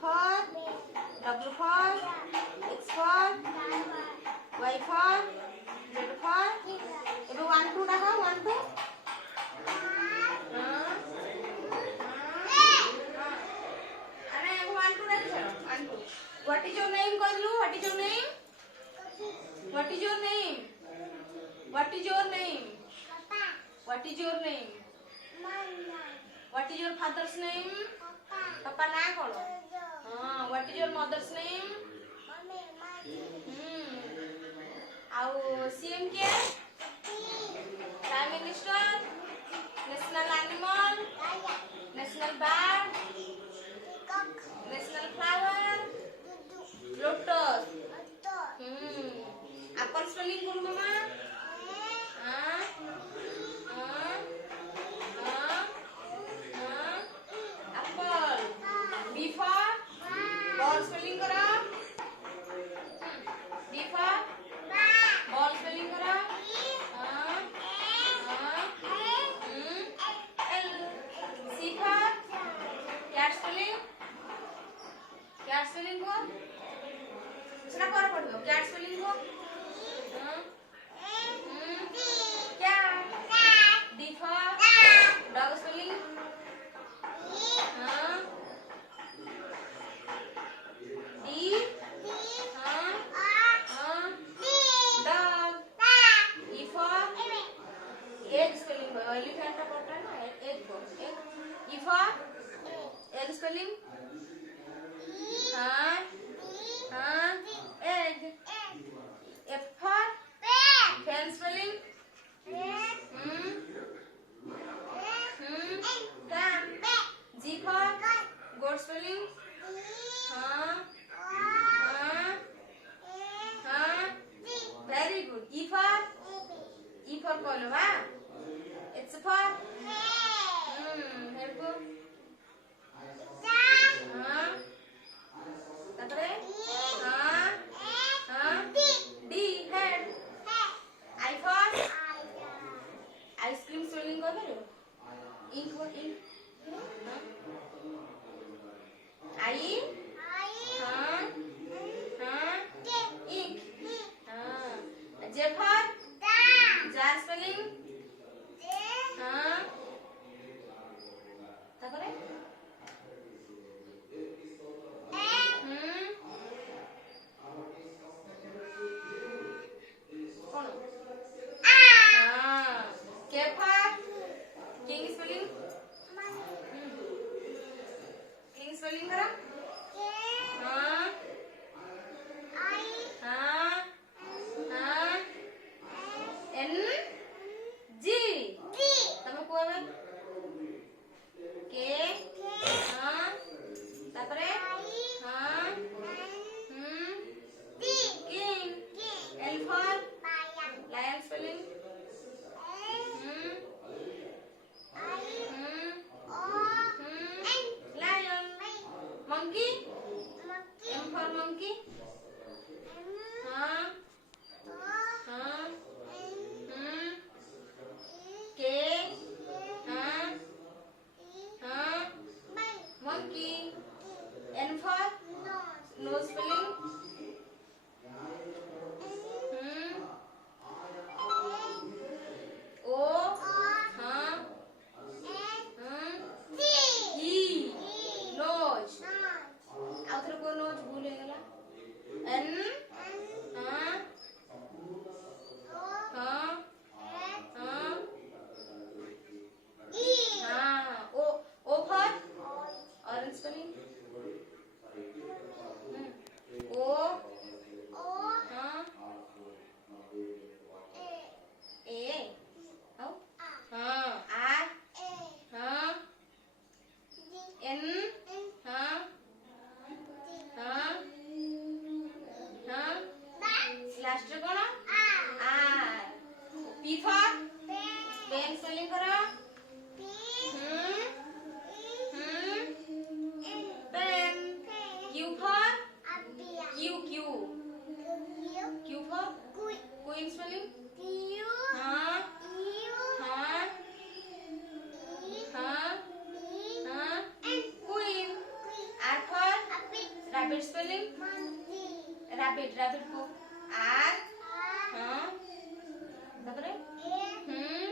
for W for X for Y for Z for ଏବେ 1 2 ଡାକ 1 2 ଆରେ 1 2 ଡାକ 1 2 What is your name କହିଲୁ What is your name What is your name What is your name What is your name What is your father's name Papa na କଣ What is your mother's name ଆଉ CM କିଏ Prime Minister National Animal National Bird National Flower Lotus Apple spelling करू मामा Apple B for ball spelling करो B for ball spelling करो L C for cat spelling को सेटा पर पढ़ो cat spelling को cat D for dog spelling D dog E for egg spelling elephant का पढ़ना ना egg को egg E for egg spelling egg F for fan spelling fan G for goat spelling very good E for कौन हुआ H for head को तापरे D head I for ice cream spelling को करो ink for ink I ink J for jar spelling तापरे कौन K for king spelling करा N G तमे कोबे K तापरे king L for lion spelling lion monkey M for monkey K monkey N for nose spelling O E nose आउथर को knows भूल हो गला N O for orange spelling O A oh R N last कौन R P for pen spelling करो pen Q for Q rabbit. Rabbit को